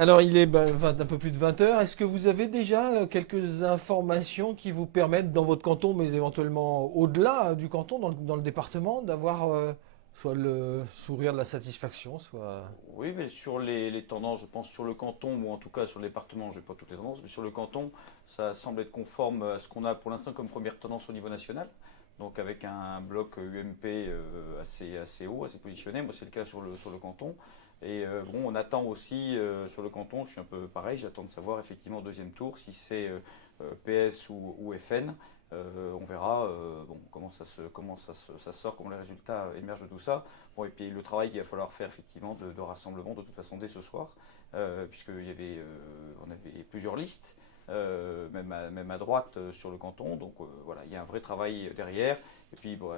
Alors, il est un peu plus de 20 heures. Est-ce que vous avez déjà quelques informations qui vous permettent, dans votre canton, mais éventuellement au-delà du canton, dans le département, d'avoir soit le sourire de la satisfaction, soit... Oui, mais sur les tendances, je pense sur le canton, ou en tout cas sur le département, je n'ai pas toutes les tendances, mais sur le canton, ça semble être conforme à ce qu'on a pour l'instant comme première tendance au niveau national. Donc avec un bloc UMP assez haut, assez positionné. Moi, c'est le cas sur le canton. Et bon, on attend aussi sur le canton, je suis un peu pareil, j'attends de savoir effectivement au deuxième tour si c'est PS ou FN. On verra bon, ça sort, comment les résultats émergent de tout ça. Bon, et puis le travail qu'il va falloir faire effectivement de rassemblement de toute façon dès ce soir, puisqu'il y avait, on avait plusieurs listes, même à droite sur le canton. Donc voilà, il y a un vrai travail derrière. Et puis bon,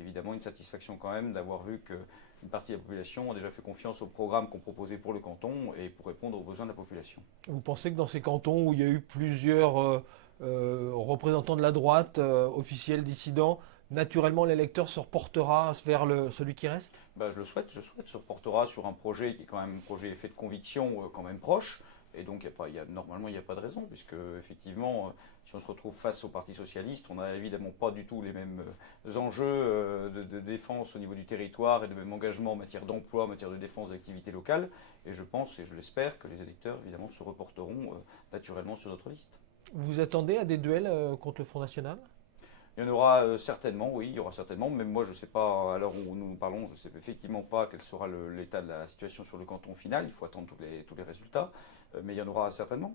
évidemment une satisfaction quand même d'avoir vu qu'une partie de la population a déjà fait confiance au programme qu'on proposait pour le canton et pour répondre aux besoins de la population. Vous pensez que dans ces cantons où il y a eu plusieurs représentants de la droite, officiels, dissidents, naturellement l'électeur se reportera vers celui qui reste? Bah, je souhaite, se reportera sur un projet qui est quand même un projet fait de conviction quand même proche. Et donc, normalement, il n'y a pas de raison, puisque effectivement, si on se retrouve face au Parti socialiste, on n'a évidemment pas du tout les mêmes enjeux de défense au niveau du territoire et de même engagement en matière d'emploi, en matière de défense d'activités locales. Et je pense et je l'espère que les électeurs, évidemment, se reporteront naturellement sur notre liste. Vous attendez à des duels contre le Front National? Il y en aura certainement, oui, il y aura certainement. Même moi, je ne sais pas, à l'heure où nous parlons, je ne sais effectivement pas quel sera l'état de la situation sur le canton final. Il faut attendre tous les résultats. Mais il y en aura certainement.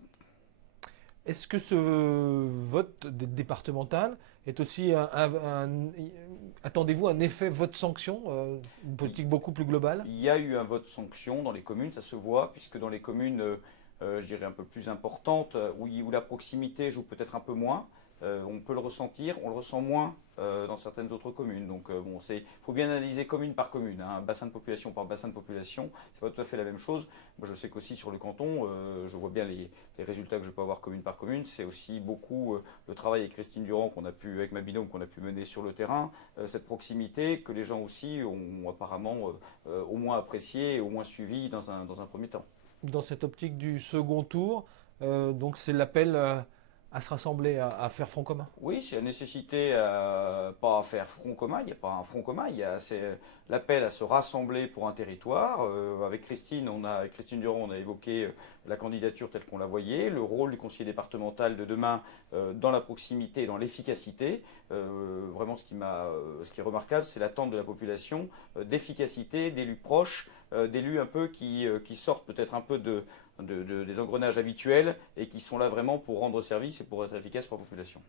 Est-ce que ce vote départemental est aussi attendez-vous un effet vote-sanction, une Il, politique beaucoup plus globale? il y a eu un vote sanction dans les communes, ça se voit, puisque dans les communes, je dirais un peu plus importantes, où la proximité joue peut-être un peu moins, on peut le ressentir, on le ressent moins dans certaines autres communes. Donc bon, faut bien analyser commune par commune, hein, bassin de population par bassin de population, c'est pas tout à fait la même chose. Moi, je sais qu'aussi sur le canton, je vois bien les résultats que je peux avoir commune par commune. C'est aussi beaucoup le travail avec Christine Durand avec ma binôme qu'on a pu mener sur le terrain, cette proximité que les gens aussi ont apparemment au moins apprécié et au moins suivi dans un premier temps. Dans cette optique du second tour, donc c'est l'appel à se rassembler, à faire front commun. Oui, c'est la nécessité pas à faire front commun, il n'y a pas un front commun, c'est l'appel à se rassembler pour un territoire. Avec Christine Durand, on a évoqué la candidature telle qu'on la voyait, le rôle du conseiller départemental de demain dans la proximité et dans l'efficacité. Vraiment, ce qui est remarquable, c'est l'attente de la population d'efficacité, d'élus proches, d'élus un peu qui sortent peut-être un peu des engrenages habituels et qui sont là vraiment pour rendre service et pour être efficaces pour la population.